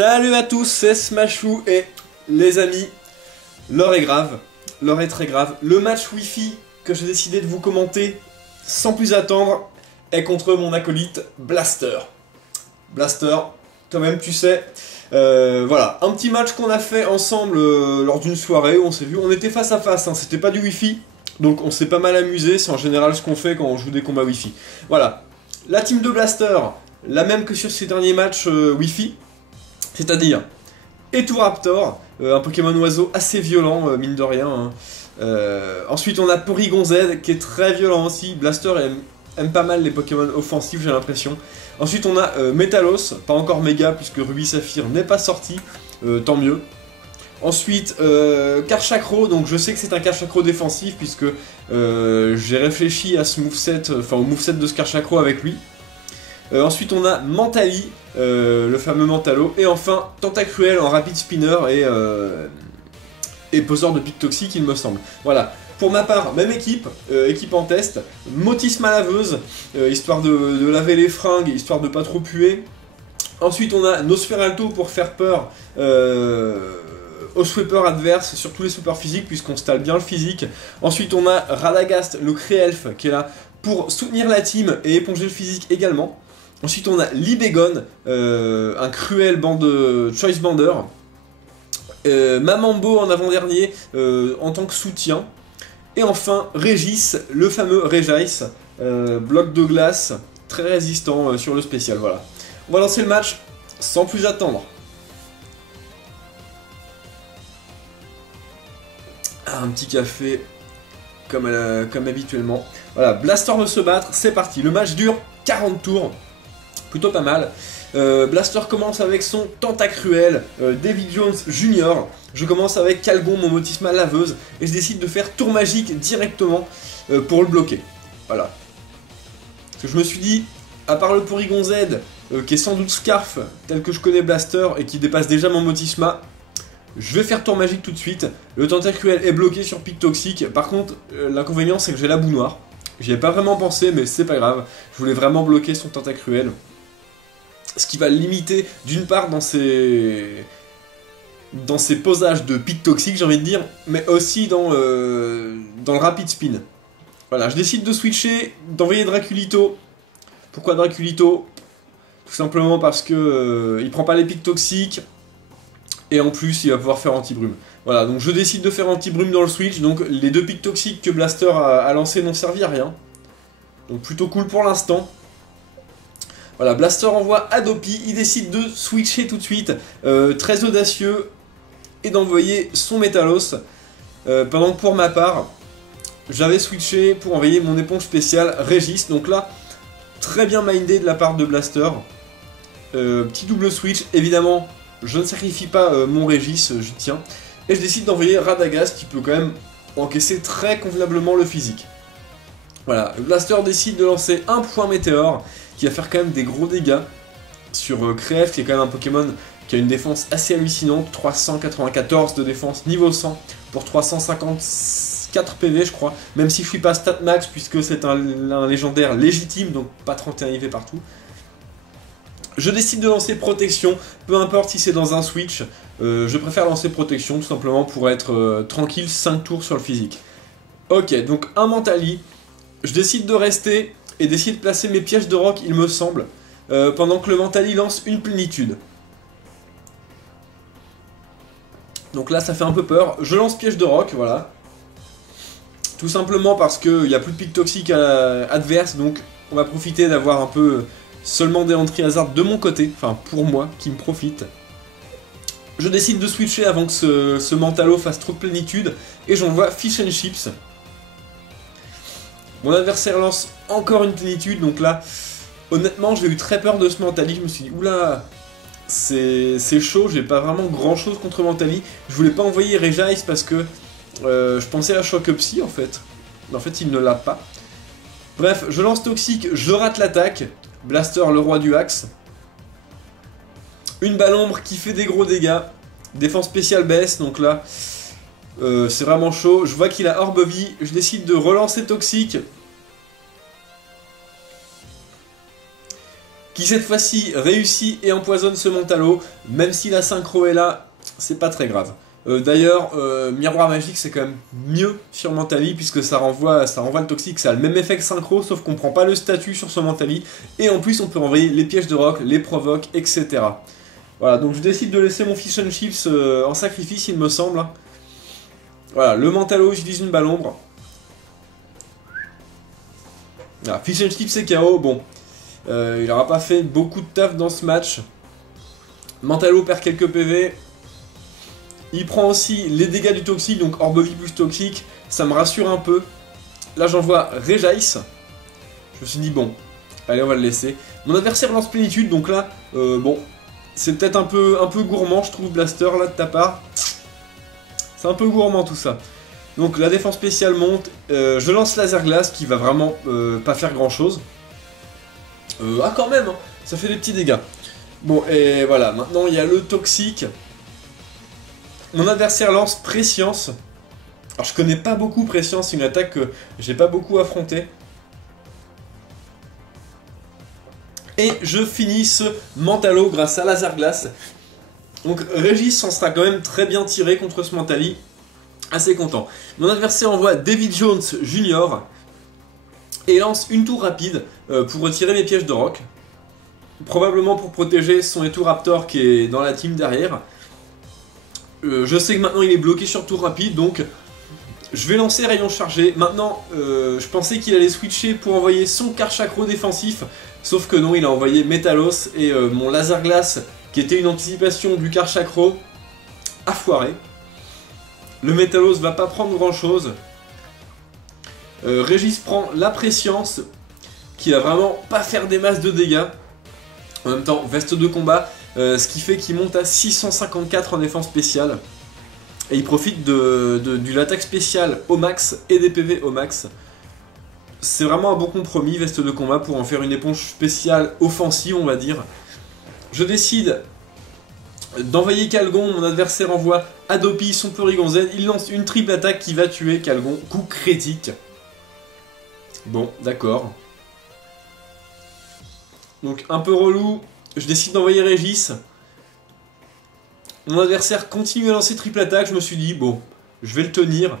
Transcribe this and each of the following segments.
Salut à tous, c'est Smashou et les amis, l'heure est grave, l'heure est très grave. Le match Wi-Fi que j'ai décidé de vous commenter sans plus attendre est contre mon acolyte Blaster. Blaster, quand même tu sais, voilà, un petit match qu'on a fait ensemble lors d'une soirée où on s'est vu, on était face à face, hein, c'était pas du Wi-Fi, donc on s'est pas mal amusé, c'est en général ce qu'on fait quand on joue des combats Wi-Fi. Voilà, la team de Blaster, la même que sur ces derniers matchs Wi-Fi, c'est-à-dire Eturaptor, un Pokémon oiseau assez violent, mine de rien. Hein. Ensuite, on a Porygon Z, qui est très violent aussi. Blaster aime pas mal les Pokémon offensifs, j'ai l'impression. Ensuite, on a Metalos, pas encore méga, puisque Ruby Saphir n'est pas sorti, tant mieux. Ensuite, Karchakro, donc je sais que c'est un Karchakro défensif, puisque j'ai réfléchi à ce moveset, enfin au moveset de ce Karchakro avec lui. Ensuite on a Mentali, le fameux Mentalo, et enfin Tentacruel en rapide spinner et poseur de pic toxique il me semble. Voilà, pour ma part, même équipe, équipe en test, Motisma laveuse, histoire de laver les fringues, histoire de pas trop puer. Ensuite on a Nosferalto pour faire peur aux sweepers adverses sur tous les sweepers physiques puisqu'on stalle bien le physique. Ensuite on a Radagast, le Créelf, qui est là pour soutenir la team et éponger le physique également. Ensuite on a Libégon, un cruel Choice Bander. Mamambo en avant-dernier en tant que soutien. Et enfin Régis, le fameux Regice, bloc de glace, très résistant sur le spécial. Voilà. On va lancer le match sans plus attendre. Un petit café comme habituellement. Voilà, Blaster veut se battre, c'est parti. Le match dure 40 tours. Plutôt pas mal. Blaster commence avec son Tentacruel, David Jones Jr. Je commence avec Calgon, mon Motisma laveuse, et je décide de faire tour magique directement pour le bloquer. Voilà. Parce que je me suis dit, à part le Porygon Z, qui est sans doute Scarf, tel que je connais Blaster, et qui dépasse déjà mon Motisma, je vais faire tour magique tout de suite. Le Tentacruel est bloqué sur pic toxique. Par contre, l'inconvénient c'est que j'ai la boue noire. J'y ai pas vraiment pensé, mais c'est pas grave. Je voulais vraiment bloquer son Tentacruel. Ce qui va le limiter d'une part dans ses posages de pic toxique, j'ai envie de dire, mais aussi dans le rapid spin. Voilà, je décide de switcher, d'envoyer Draculito. Pourquoi Draculito? Tout simplement parce que il prend pas les pics toxiques, et en plus il va pouvoir faire anti-brume. Voilà, donc je décide de faire anti-brume dans le switch, donc les deux pics toxiques que Blaster a lancés n'ont servi à rien. Donc plutôt cool pour l'instant. Voilà, Blaster envoie Adopi, il décide de switcher tout de suite, très audacieux, et d'envoyer son Metalos, pendant que pour ma part, j'avais switché pour envoyer mon éponge spéciale Régis, donc là, très bien mindé de la part de Blaster, petit double switch, évidemment, je ne sacrifie pas mon Régis, j'y tiens, et je décide d'envoyer Radagast, qui peut quand même encaisser très convenablement le physique. Voilà, Blaster décide de lancer un point météore, qui va faire quand même des gros dégâts sur Créelf, qui est quand même un Pokémon qui a une défense assez hallucinante, 394 de défense niveau 100 pour 354 PV je crois, même si je suis pas stat max puisque c'est un légendaire légitime, donc pas 31 IV partout. Je décide de lancer protection, peu importe si c'est dans un switch, je préfère lancer protection tout simplement pour être tranquille 5 tours sur le physique. Ok, donc un Mentali, je décide de rester et d'essayer de placer mes pièges de rock, il me semble, pendant que le Mentali lance une plénitude. Donc là, ça fait un peu peur. Je lance piège de rock, voilà. Tout simplement parce qu'il n'y a plus de pic toxique adverse, donc on va profiter d'avoir un peu seulement des entrées hasard de mon côté, enfin pour moi, qui me profite. Je décide de switcher avant que ce Mentalo fasse trop de plénitude, et j'envoie Fish and Chips. Mon adversaire lance encore une plénitude, donc là, honnêtement, j'ai eu très peur de ce Mentali. Je me suis dit, oula, c'est chaud, j'ai pas vraiment grand chose contre Mentali. Je voulais pas envoyer Regice parce que je pensais à Shock Psy en fait. Mais en fait, il ne l'a pas. Bref, je lance Toxique, je rate l'attaque. Blaster, le roi du axe. Une balle ombre qui fait des gros dégâts. Défense spéciale baisse, donc là, c'est vraiment chaud. Je vois qu'il a Orbe Vie, je décide de relancer Toxique. qui cette fois-ci réussit et empoisonne ce Montalo. Même si la synchro est là, c'est pas très grave. D'ailleurs, Miroir Magique c'est quand même mieux sur Mentali puisque ça renvoie le toxique, ça a le même effet que synchro sauf qu'on prend pas le statut sur ce Mentali et en plus on peut envoyer les pièges de rock, les provoques, etc. Voilà, donc je décide de laisser mon Fish and Chips en sacrifice il me semble. Voilà, le Mentalo j'utilise une balle ombre. Voilà, Fish and Chips c'est KO, bon, il n'aura pas fait beaucoup de taf dans ce match. Mentalo perd quelques PV. Il prend aussi les dégâts du toxique, donc orbe vie plus toxique, ça me rassure un peu. Là j'envoie Rejace. Je me suis dit bon, allez on va le laisser. Mon adversaire lance plénitude, donc là, bon, c'est peut-être un peu gourmand je trouve Blaster là de ta part. C'est un peu gourmand tout ça. Donc la défense spéciale monte, je lance Laser Glace qui va vraiment pas faire grand chose. Ah quand même, hein, ça fait des petits dégâts. Bon et voilà, maintenant il y a le toxique. Mon adversaire lance Prescience. Alors je connais pas beaucoup Prescience, c'est une attaque que j'ai pas beaucoup affrontée. Et je finis ce Mentalo grâce à Laser Glace. Donc Régis s'en sera quand même très bien tiré contre ce Mentali. Assez content. Mon adversaire envoie David Jones Jr. et lance une tour rapide pour retirer mes pièges de rock. Probablement pour protéger son Eturaptor qui est dans la team derrière. Je sais que maintenant il est bloqué sur tour rapide, donc je vais lancer rayon chargé. Maintenant, je pensais qu'il allait switcher pour envoyer son Karchakro défensif, sauf que non, il a envoyé Metalos et mon Laser Glace, qui était une anticipation du Karchakro, a foiré. Le Metalos va pas prendre grand chose. Régis prend la Prescience, qui va vraiment pas faire des masses de dégâts. En même temps, veste de combat. Ce qui fait qu'il monte à 654 en défense spéciale. Et il profite de l'attaque spéciale au max et des PV au max. C'est vraiment un bon compromis, veste de combat, pour en faire une éponge spéciale offensive, on va dire. Je décide d'envoyer Calgon, mon adversaire envoie Adopi, son Porygon Z. Il lance une triple attaque qui va tuer Calgon, coup critique. Bon, d'accord. Donc un peu relou. Je décide d'envoyer Régis. Mon adversaire continue à lancer triple attaque. Je me suis dit, bon, je vais le tenir.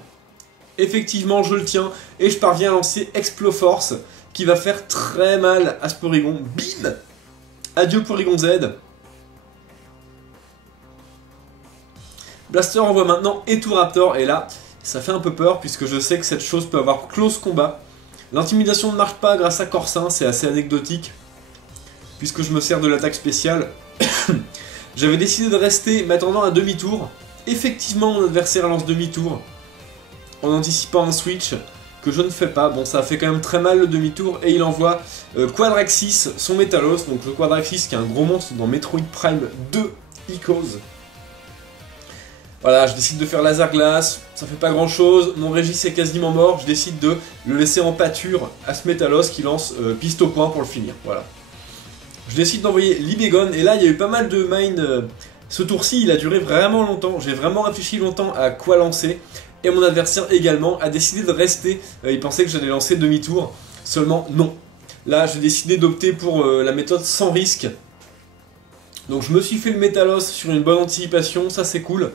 Effectivement, je le tiens. Et je parviens à lancer Exploforce, qui va faire très mal à ce Porygon. Bim! Adieu Porygon Z. Blaster envoie maintenant Eturaptor. Et là, ça fait un peu peur, puisque je sais que cette chose peut avoir close combat. L'intimidation ne marche pas grâce à Corsin, c'est assez anecdotique. Puisque je me sers de l'attaque spéciale, j'avais décidé de rester m'attendant à demi-tour. Effectivement, mon adversaire lance demi-tour, en anticipant un switch, que je ne fais pas. Bon, ça fait quand même très mal le demi-tour, et il envoie Quadraxis, son Metalos, donc le Quadraxis qui est un gros monstre dans Metroid Prime 2 Icos. Voilà, je décide de faire Laser Glace, ça fait pas grand chose, mon Régis est quasiment mort, je décide de le laisser en pâture à ce Metalos qui lance piste au point pour le finir, voilà. Je décide d'envoyer Libégon, et là il y a eu pas mal de mine. Ce tour-ci il a duré vraiment longtemps, j'ai vraiment réfléchi longtemps à quoi lancer. Et mon adversaire également a décidé de rester, il pensait que j'allais lancer demi-tour, seulement non. Là j'ai décidé d'opter pour la méthode sans risque. Donc je me suis fait le Metalos sur une bonne anticipation, ça c'est cool.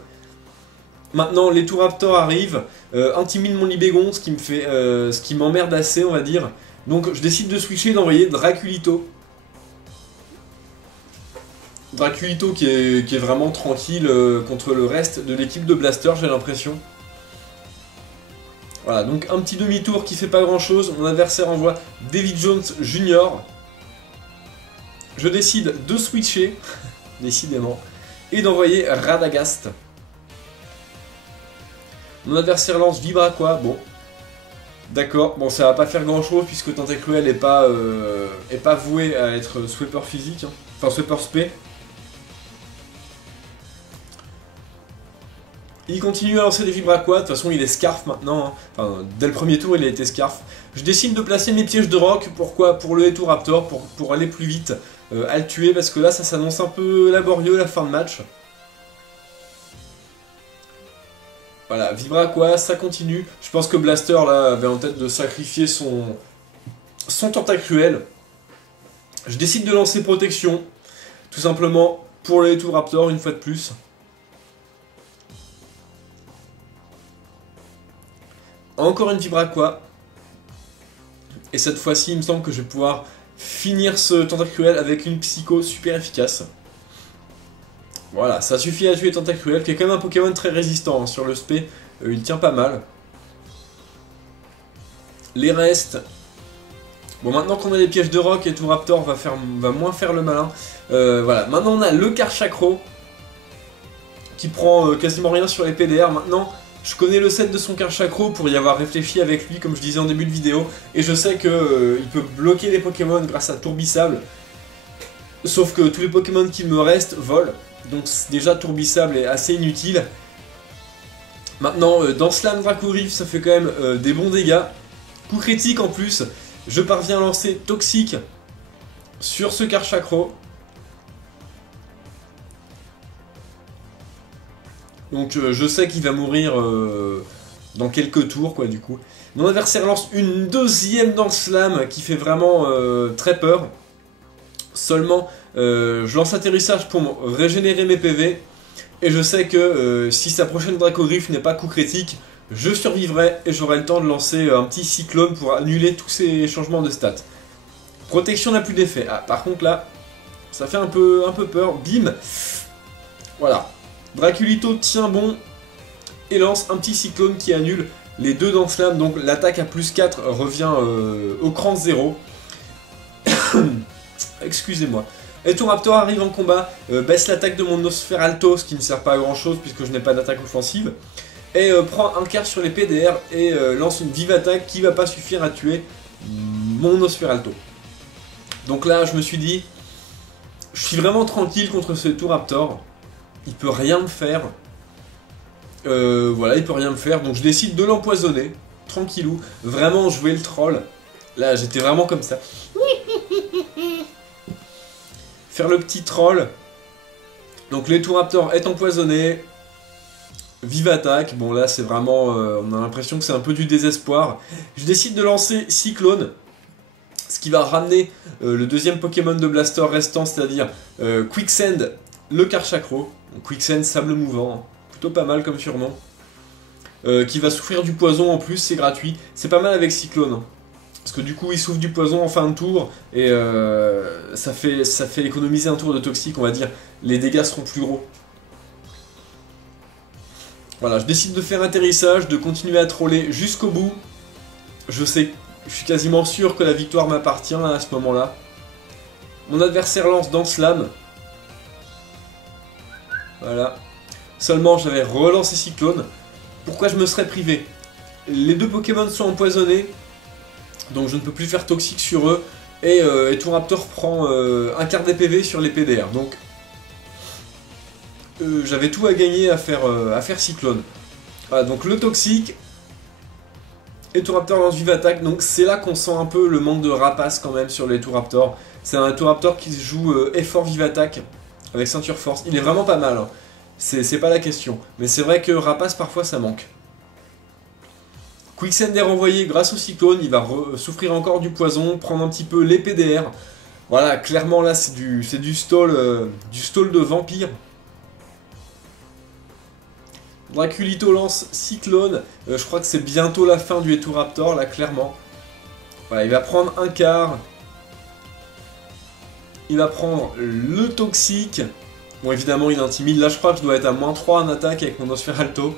Maintenant les Turaptor arrivent, intimident mon Libégon, ce qui m'emmerde assez on va dire. Donc je décide de switcher et d'envoyer Draculito. Draculito qui est vraiment tranquille contre le reste de l'équipe de Blaster, j'ai l'impression. Voilà, donc un petit demi-tour qui fait pas grand chose. Mon adversaire envoie David Jones Jr. Je décide de switcher, décidément, et d'envoyer Radagast. Mon adversaire lance Vibraqua, bon. D'accord, bon ça va pas faire grand chose puisque Tentacruel est pas voué à être sweeper physique, hein. Enfin sweeper spé. Il continue à lancer des Vibraqua, de toute façon il est Scarf maintenant, hein. Enfin, dès le premier tour il a été Scarf. Je décide de placer mes pièges de rock, pourquoi? Pour le Eturaptor, pour aller plus vite à le tuer, parce que là ça s'annonce un peu laborieux la fin de match. Voilà, Vibraqua, ça continue. Je pense que Blaster là avait en tête de sacrifier son Tentacruel. Je décide de lancer protection, tout simplement pour les Tour Raptor une fois de plus. Encore une Vibraqua. Et cette fois-ci, il me semble que je vais pouvoir finir ce Tentacruel avec une Psycho super efficace. Voilà, ça suffit à tuer Tentacruel, qui est quand même un Pokémon très résistant hein, sur le SP. Il tient pas mal. Les restes... Bon, maintenant qu'on a les pièges de roc, et tout Raptor va moins faire le malin. Voilà, maintenant on a le Karchakro, qui prend quasiment rien sur les PDR. Maintenant, je connais le set de son Karchakro pour y avoir réfléchi avec lui, comme je disais en début de vidéo. Et je sais que il peut bloquer les Pokémon grâce à Tourbissable. Sauf que tous les Pokémon qui me restent volent. Donc déjà Tourbissable est assez inutile. Maintenant, dans Slam Dracoriff, ça fait quand même des bons dégâts. Coup critique en plus, je parviens à lancer Toxique sur ce Karchakro. Donc je sais qu'il va mourir dans quelques tours quoi du coup. Mon adversaire lance une deuxième dans le Slam qui fait vraiment très peur. Seulement je lance atterrissage pour régénérer mes PV. Et je sais que si sa prochaine Dracoriff n'est pas coup critique, je survivrai et j'aurai le temps de lancer un petit cyclone pour annuler tous ces changements de stats. Protection n'a plus d'effet. Ah, par contre là, ça fait un peu peur. Bim. Voilà. Draculito tient bon et lance un petit cyclone qui annule les deux dans Slam. Donc l'attaque à plus 4 revient au cran 0. Excusez-moi. Et ton Raptor arrive en combat, baisse l'attaque de mon Nosferalto, ce qui ne sert pas à grand chose puisque je n'ai pas d'attaque offensive. Et prend un quart sur les PDR et lance une vive attaque qui va pas suffire à tuer mon Nosferalto. Donc là je me suis dit, je suis vraiment tranquille contre ce Tour Raptor. Il peut rien me faire. Voilà, il peut rien me faire. Donc je décide de l'empoisonner. Tranquillou. Vraiment jouer le troll. Là, j'étais vraiment comme ça. Faire le petit troll. Donc les Raptor est empoisonné. Vive attaque. Bon là, c'est vraiment... on a l'impression que c'est un peu du désespoir. Je décide de lancer Cyclone. Ce qui va ramener le deuxième Pokémon de Blaster restant, c'est-à-dire Quicksand, le Karchakro. Quicksand, sable mouvant, plutôt pas mal comme surnom. Qui va souffrir du poison en plus, c'est gratuit. C'est pas mal avec Cyclone. Hein. Parce que du coup, il souffre du poison en fin de tour. Et ça fait économiser un tour de toxique, on va dire. Les dégâts seront plus gros. Voilà, je décide de faire atterrissage, de continuer à troller jusqu'au bout. Je suis quasiment sûr que la victoire m'appartient à ce moment-là. Mon adversaire lance dans Slam. Voilà. Seulement, j'avais relancé Cyclone. Pourquoi je me serais privé? Les deux Pokémon sont empoisonnés. Donc je ne peux plus faire toxique sur eux. Et tout Raptor prend un quart des PV sur les PDR. Donc j'avais tout à gagner à faire Cyclone. Voilà, donc le toxique. Et tout Raptor lance vive attaque. Donc c'est là qu'on sent un peu le manque de rapace quand même sur les Tour Raptor. C'est un Tour Raptor qui se joue effort vive attaque. Avec ceinture force, il est vraiment pas mal, hein. C'est pas la question. Mais c'est vrai que rapace parfois ça manque. Quicksand est renvoyé grâce au cyclone, il va souffrir encore du poison, prendre un petit peu les PDR. Voilà, clairement là c'est du stall de vampire. Draculito lance cyclone, je crois que c'est bientôt la fin du Raptor là clairement. Voilà, il va prendre un quart. Il va prendre le toxique. Bon, évidemment, il intimide. Là, je crois que je dois être à -3 en attaque avec mon Nosferalto.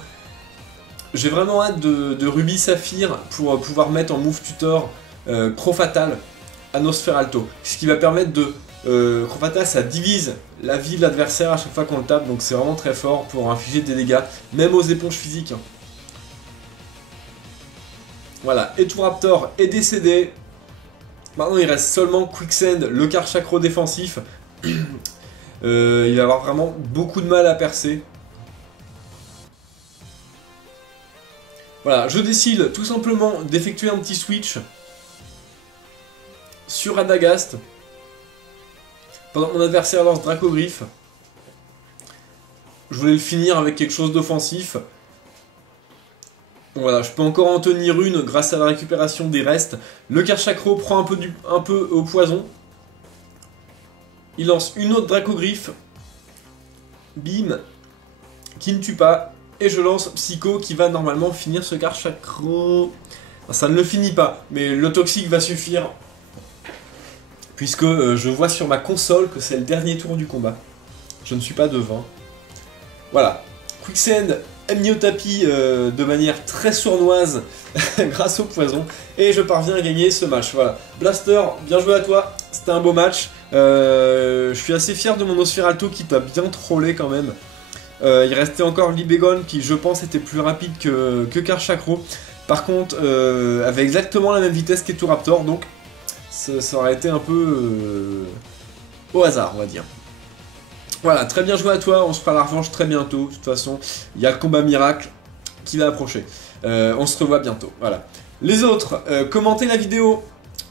J'ai vraiment hâte de Ruby Saphir pour pouvoir mettre en move tutor Crofatal à Nosferalto. Ce qui va permettre de... Crofatal, ça divise la vie de l'adversaire à chaque fois qu'on le tape. Donc, c'est vraiment très fort pour infliger des dégâts, même aux éponges physiques. Voilà, et tout Raptor est décédé. Maintenant, il reste seulement Quicksand, le Karchakro défensif. Il va avoir vraiment beaucoup de mal à percer. Voilà, je décide tout simplement d'effectuer un petit switch sur Radagast. Pendant que mon adversaire lance Dracogriff. Je voulais le finir avec quelque chose d'offensif. Voilà, je peux encore en tenir une grâce à la récupération des restes. Le Karchakro prend un peu au poison. Il lance une autre Dracogriffe. Bim. Qui ne tue pas. Et je lance Psycho qui va normalement finir ce Karchakra. Ça ne le finit pas, mais le toxique va suffire. Puisque je vois sur ma console que c'est le dernier tour du combat. Je ne suis pas devant. Voilà. Quicksand est mis au tapis de manière très sournoise grâce au poison. Et je parviens à gagner ce match. Voilà. Blaster, bien joué à toi. C'était un beau match. Je suis assez fier de mon Nosferatu qui t'a bien trollé quand même. Il restait encore Libégon qui, je pense, était plus rapide que Karchakra. Par contre, avait exactement la même vitesse qu'Eturaptor, donc ça aurait été un peu au hasard, on va dire. Voilà, très bien joué à toi, on se fera la revanche très bientôt. De toute façon, il y a le combat miracle qui va approcher. On se revoit bientôt, voilà. Les autres, commentez la vidéo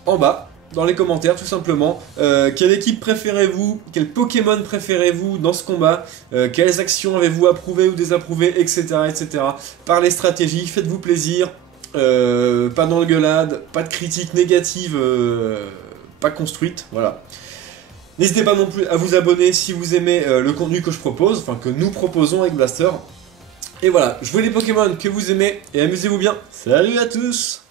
en bas, dans les commentaires tout simplement. Quelle équipe préférez-vous? Quel Pokémon préférez-vous dans ce combat? Quelles actions avez-vous approuvées ou désapprouvées, etc. etc. Parlez stratégie, faites-vous plaisir. Pas d'engueulade, pas de critiques négatives, pas construites, voilà. N'hésitez pas non plus à vous abonner si vous aimez le contenu que je propose, enfin que nous proposons avec Blaster. Et voilà, jouez les Pokémon que vous aimez et amusez-vous bien. Salut à tous!